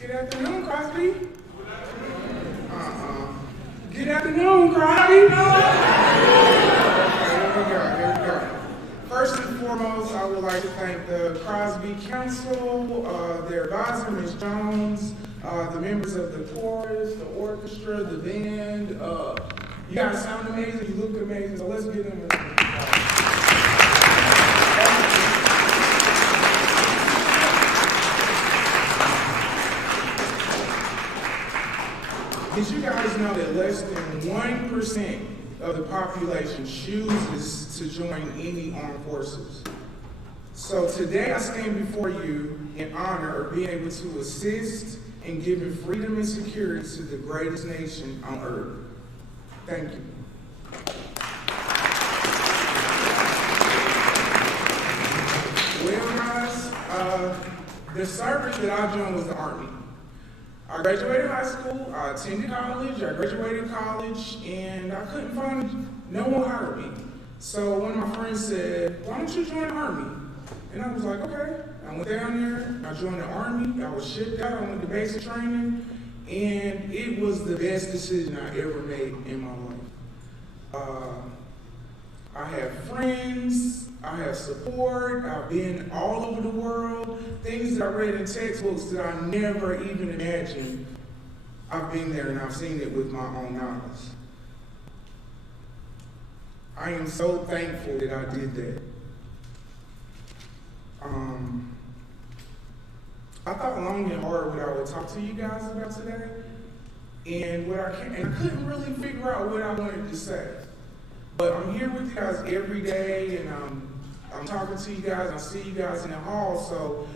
Good afternoon, Crosby. Good afternoon, Crosby. Here we go. First and foremost, I would like to thank the Crosby Council, their advisor, Ms. Jones, the members of the chorus, the orchestra, the band. You guys sound amazing, you look amazing, so let's give them a Did you guys know that less than 1% of the population chooses to join any armed forces? So today I stand before you in honor of being able to assist in giving freedom and security to the greatest nation on earth. Thank you. Well, guys, the service that I joined was the Army. I graduated high school, I attended college, I graduated college, and I couldn't find no one hired me. So one of my friends said, why don't you join the Army? And I was like, okay. I went down there, I joined the Army, I was shipped out, I went to basic training, and it was the best decision I ever made in my life. I have friends, I have support, I've been all over the world, things that I read in textbooks that I never even imagined. I've been there and I've seen it with my own eyes. I am so thankful that I did that. I thought long and hard what I would talk to you guys about today, and I couldn't really figure out what I wanted to say. But I'm here with you guys every day, and I'm talking to you guys, I see you guys in the hall, so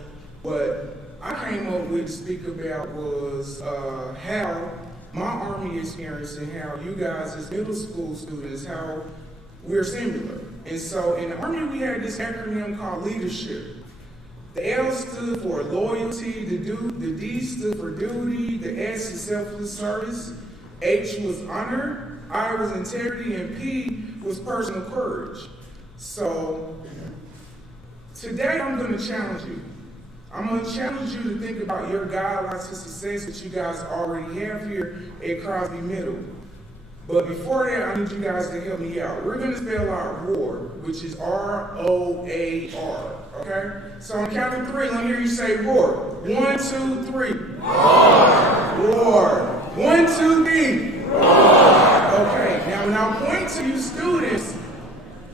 what I came up with to speak about was how my Army experience and how you guys as middle school students, how we're similar. And so in the Army we had this acronym called leadership. The L stood for loyalty, the D stood for duty, the S is selfless service, H was honor, I was integrity, and P was personal courage. So today I'm going to challenge you. I'm going to challenge you to think about your guidelines to success that you guys already have here at Crosby Middle. But before that, I need you guys to help me out. We're going to spell out ROAR, which is R-O-A-R, okay? So on count of three, let me hear you say ROAR. 1, 2, 3. ROAR! ROAR! 1, 2, 3. ROAR! Okay, now when I point to you students,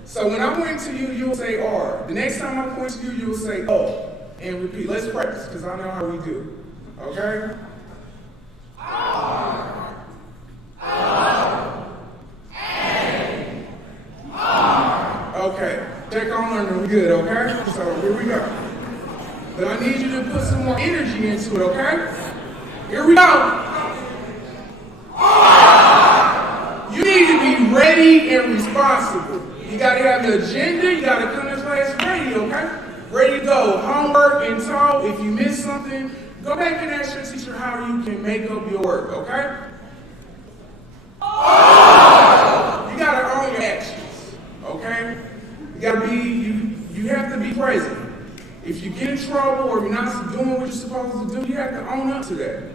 so when I point to you, you'll say R. The next time I point to you, you'll say O. And repeat. Let's practice, because I know how we do. Okay? R. Okay, check on learning, we're good, okay? So here we go. But I need you to put some more energy into it, okay? Here we go. You need to be ready and responsible. You gotta have the agenda, you gotta come to class ready, okay? Ready to go. Homework and talk. If you miss something, go back and ask your teacher how you can make up your work, okay? You gotta own your actions, okay? You gotta be, you have to be present. If you get in trouble or you're not doing what you're supposed to do, you have to own up to that.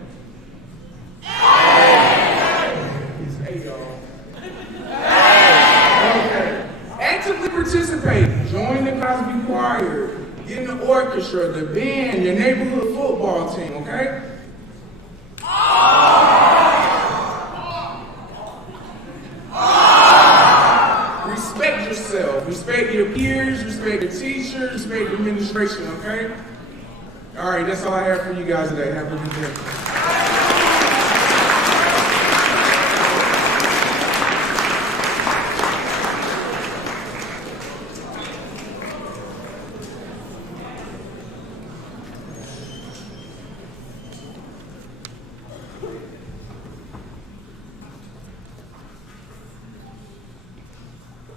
Hey, y'all. Okay. Actively participate. Join the Crosby Choir. Get in the orchestra, the band, your neighborhood football team, okay? Respect yourself. Respect your peers, respect your teachers, respect the administration, okay? All right, that's all I have for you guys today. Have a good day.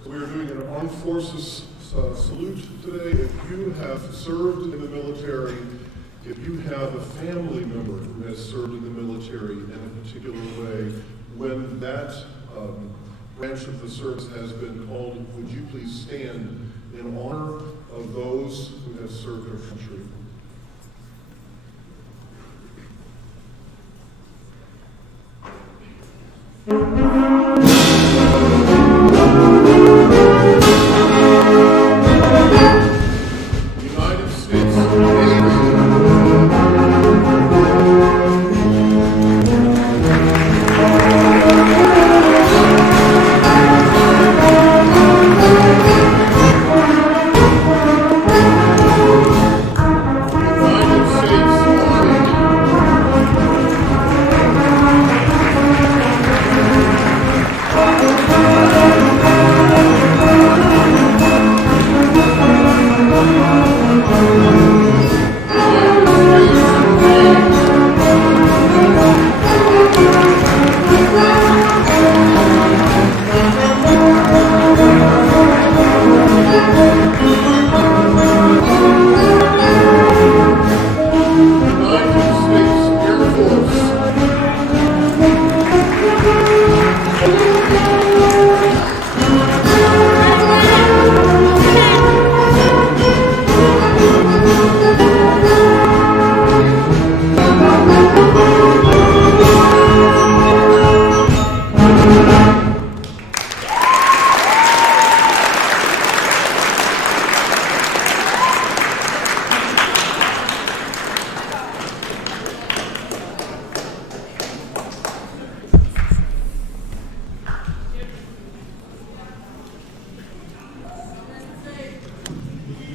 We are doing an armed forces salute today. If you have served in the military, if you have a family member who has served in the military in a particular way, when that branch of the service has been called, would you please stand in honor of those who have served their country?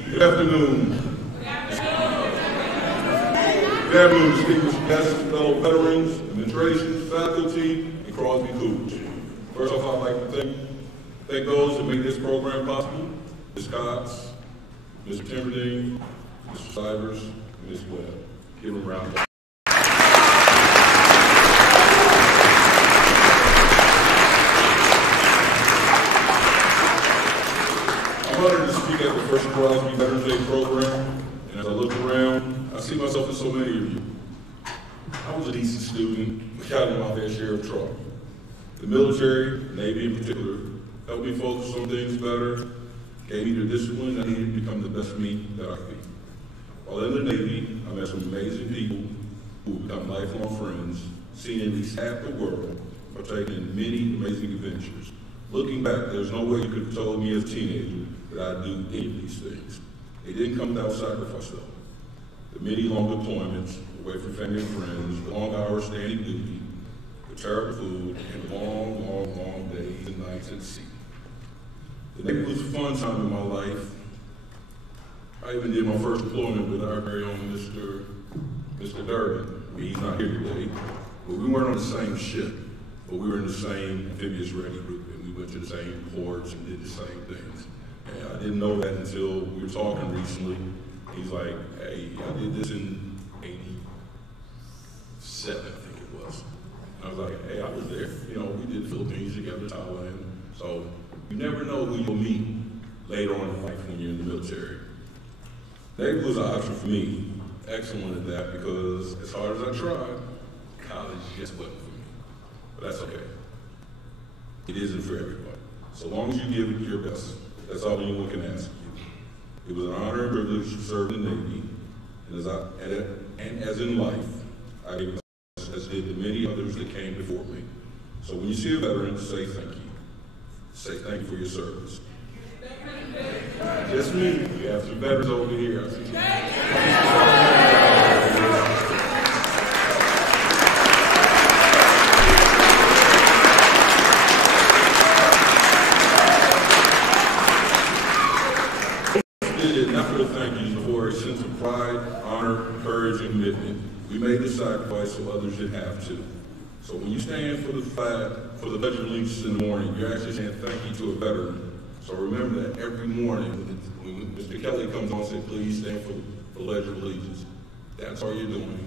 Good afternoon. Good afternoon, distinguished guests, fellow veterans, administration, faculty, and Crosby Coolidge. First off, I'd like to thank those that made this program possible: Ms. Scotts, Mr. Timberding, Mr. Sivers, and Ms. Webb. Give them a round of applause. I'm honored to speak at the first Crosby Veterans Day program, and as I look around, I see myself in so many of you. I was a decent student, but got in my fair share of trouble. The military, Navy in particular, helped me focus on things better, gave me the discipline I needed to become the best me that I could be. While in the Navy, I met some amazing people who have become lifelong friends, seen at least half the world, partaking in many amazing adventures. Looking back, there's no way you could have told me as a teenager that I'd do any of these things. They didn't come without sacrifice though. The many long deployments, away from family and friends, the long hours standing duty, the terrible food, and the long days and nights at sea. The Navy was a fun time in my life. I even did my first deployment with our very own Mr. Durbin. I mean, he's not here today, but we weren't on the same ship, but we were in the same amphibious ready group, and we went to the same ports and did the same things. And I didn't know that until we were talking recently. He's like, hey, I did this in 87, I think it was. I was like, hey, I was there. You know, we did the Philippines together, Thailand. So you never know who you'll meet later on in life when you're in the military. Navy was an option for me. Excellent at that because as hard as I tried, college just wasn't for me. But that's okay. It isn't for everybody. So long as you give it your best, that's all anyone can ask you. It was an honor and privilege to serve in the Navy, and as in life, I gave as did the many others that came before me. So when you see a veteran, say thank you. Say thank you for your service. Just me. We have some veterans over here. Not for the thank yous, for a sense of pride, honor, courage, and commitment. We made the sacrifice so others didn't have to. So when you stand for the flag, for the Pledge of Allegiance in the morning, you're actually saying thank you to a veteran. So remember that every morning when Mr. Kelly comes on and says, please stand for the Pledge of Allegiance. That's all you're doing,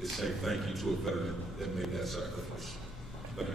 is saying thank you to a veteran that made that sacrifice. Thank you.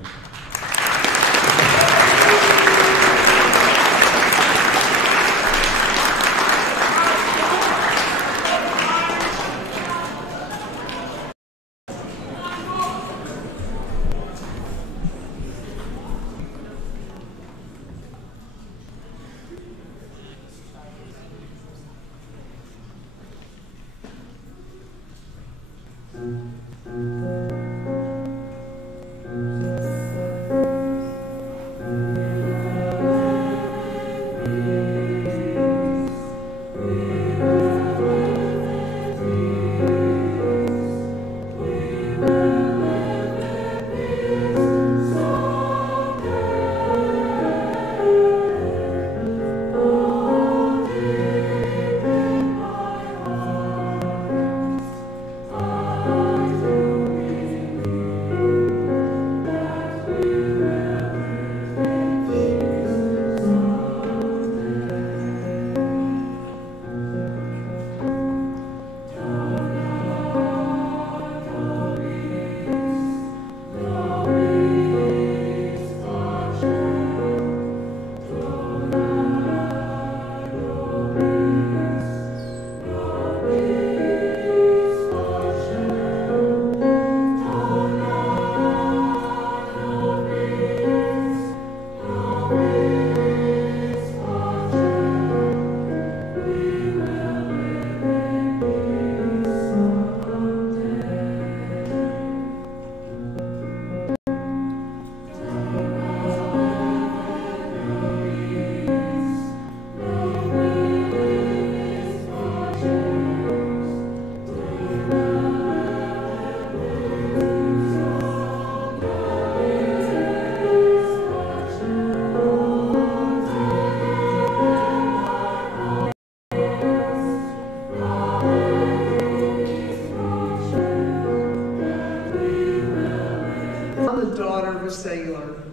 Sailor.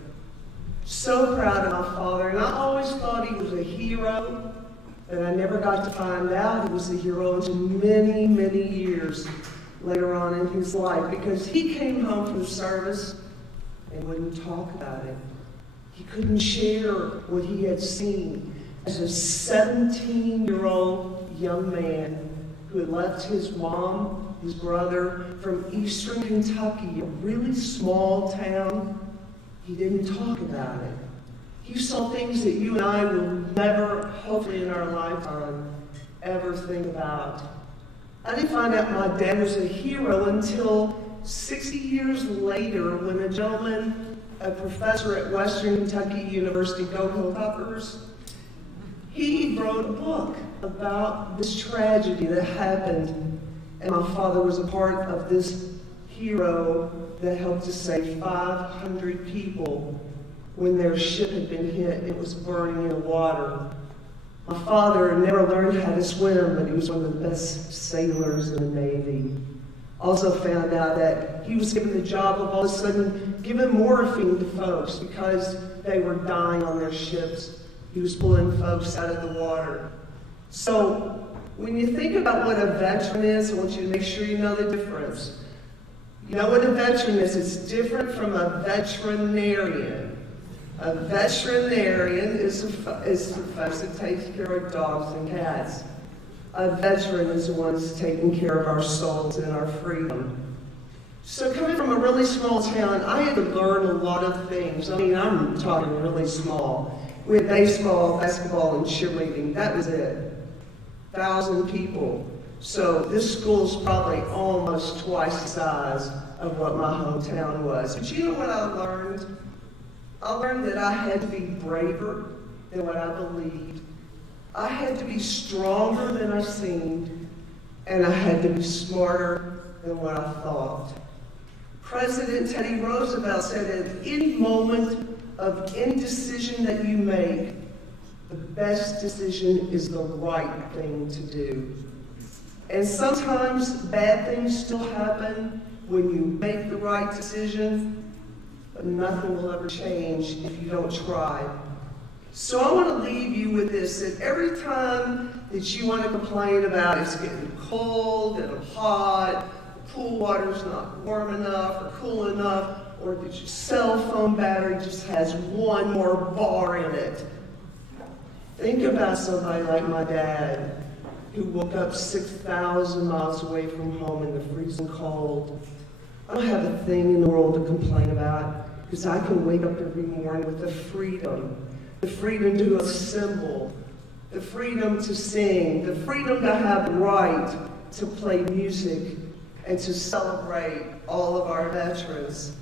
So proud of my father, and I always thought he was a hero, and I never got to find out he was a hero until many, many years later on in his life, because he came home from service and wouldn't talk about it. He couldn't share what he had seen as a 17-year-old young man who had left his mom, his brother, from eastern Kentucky, a really small town. He didn't talk about it. He saw things that you and I will never, hopefully in our lifetime, ever think about. I didn't find out my dad was a hero until 60 years later when a gentleman, a professor at Western Kentucky University, Go Hilltoppers, he wrote a book about this tragedy that happened, and my father was a part of this hero that helped to save 500 people when their ship had been hit. It was burning in the water. My father never learned how to swim, but he was one of the best sailors in the Navy. Also found out that he was given the job of all of a sudden giving morphine to folks because they were dying on their ships. He was pulling folks out of the water. So when you think about what a veteran is, I want you to make sure you know the difference. You know what a veteran is? It's different from a veterinarian. A veterinarian is the folks that take care of dogs and cats. A veteran is the one who's taking care of our souls and our freedom. So coming from a really small town, I had to learn a lot of things. I mean, I'm talking really small. We had baseball, basketball, and cheerleading. That was it. 1,000 people. So this school's probably almost twice the size of what my hometown was. But you know what I learned? I learned that I had to be braver than what I believed. I had to be stronger than I seemed, and I had to be smarter than what I thought. President Teddy Roosevelt said, at any moment of indecision that you make, the best decision is the right thing to do. And sometimes bad things still happen when you make the right decision, but nothing will ever change if you don't try. So I want to leave you with this, that every time that you want to complain about it's getting cold and hot, the pool water's not warm enough or cool enough, or that your cell phone battery just has one more bar in it, think about somebody like my dad, who woke up 6,000 miles away from home in the freezing cold. I don't have a thing in the world to complain about, because I can wake up every morning with the freedom to assemble, the freedom to sing, the freedom to have the right to play music and to celebrate all of our veterans.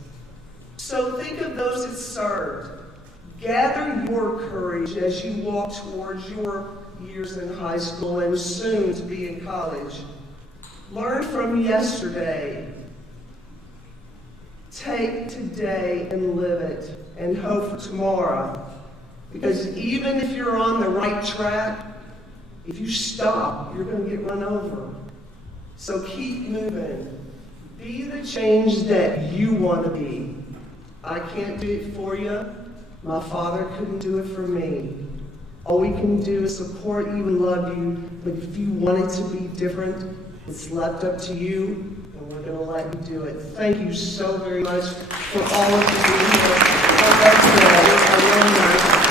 So think of those that served. Gather your courage as you walk towards your years in high school and soon to be in college. Learn from yesterday. Take today and live it, and hope for tomorrow. Because even if you're on the right track, if you stop, you're going to get run over. So keep moving. Be the change that you want to be. I can't do it for you. My father couldn't do it for me. All we can do is support you and love you, but if you want it to be different, it's left up to you, and we're going to let you do it. Thank you so very much for all of you being here. I love you.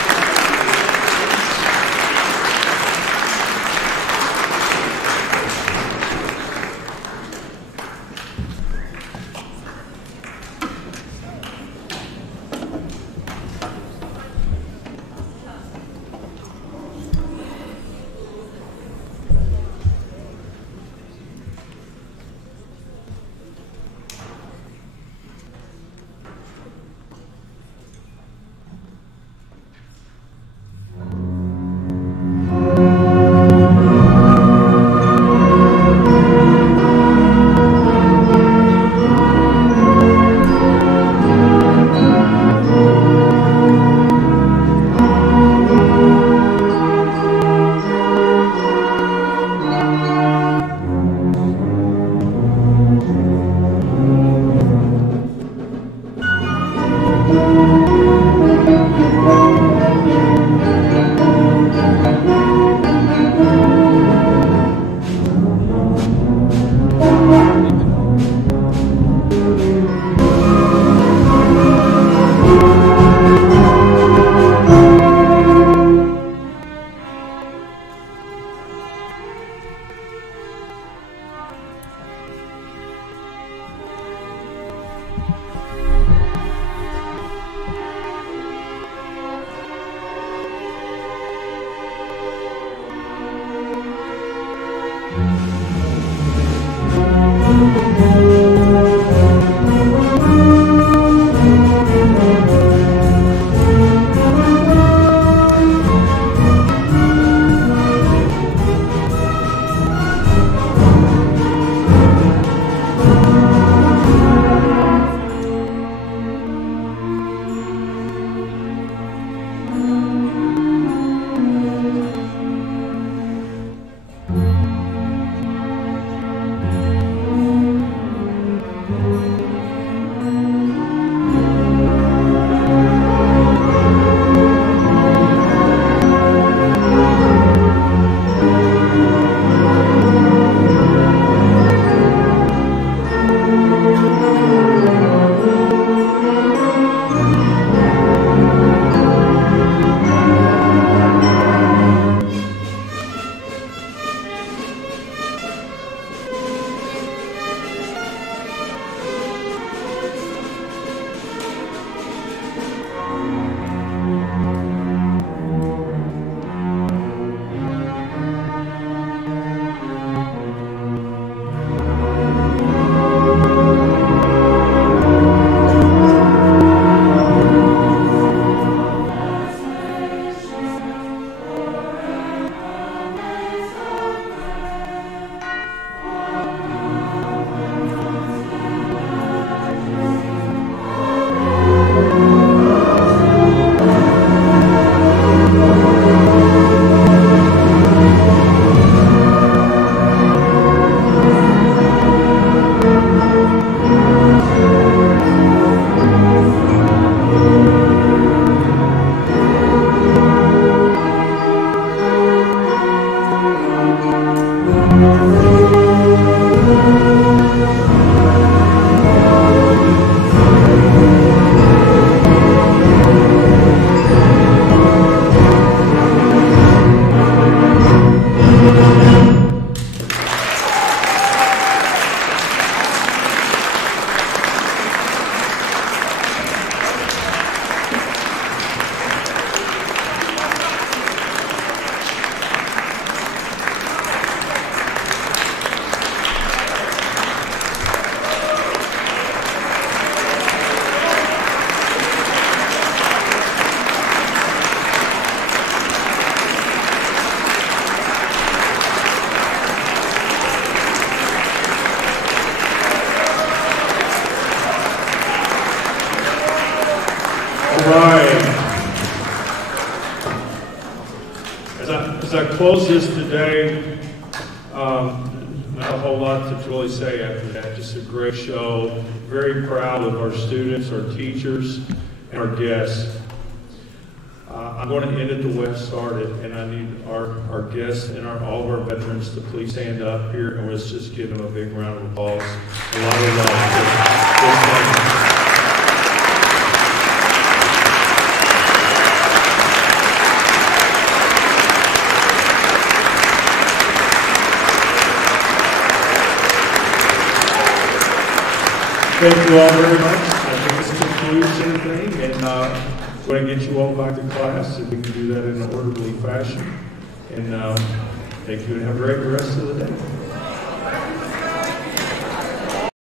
close this today. Not a whole lot to really say after that. Just a great show. Very proud of our students, our teachers, and our guests. I'm going to end it the way I started, and I need our guests and all of our veterans to please stand up here, and let's just give them a big round of applause. A lot of love. Thank you all very much. I think this concludes everything, and we're going to get you all back to class, and we can do that in an orderly fashion. And thank you, and have a great rest of the day.